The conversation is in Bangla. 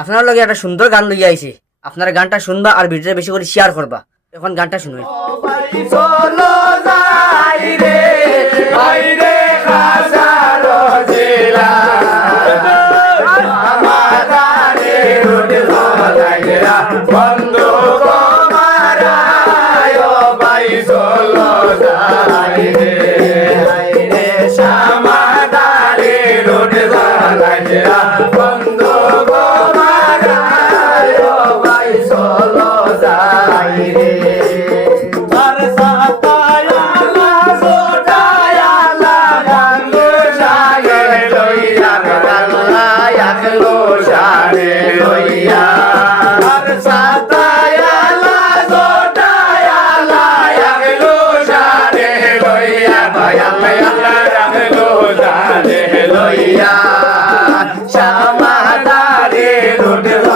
আপনার লগে একটা সুন্দর গান লইয়া আইছি, আপনার গানটা শুনবা আর ভিডিওটা বেশি করে শেয়ার করবা। এখন গানটা শুনুন। চলো যাই রে বাইরে হাজারো জেলা আমাদারে রোড লাগরা বন্ধু কমারায় ভাই চলো যাই রে রে আমাদারে রোড লাগরা বন্ধু কমারায় ভাই চলো যাই রে Shama Dare Rudra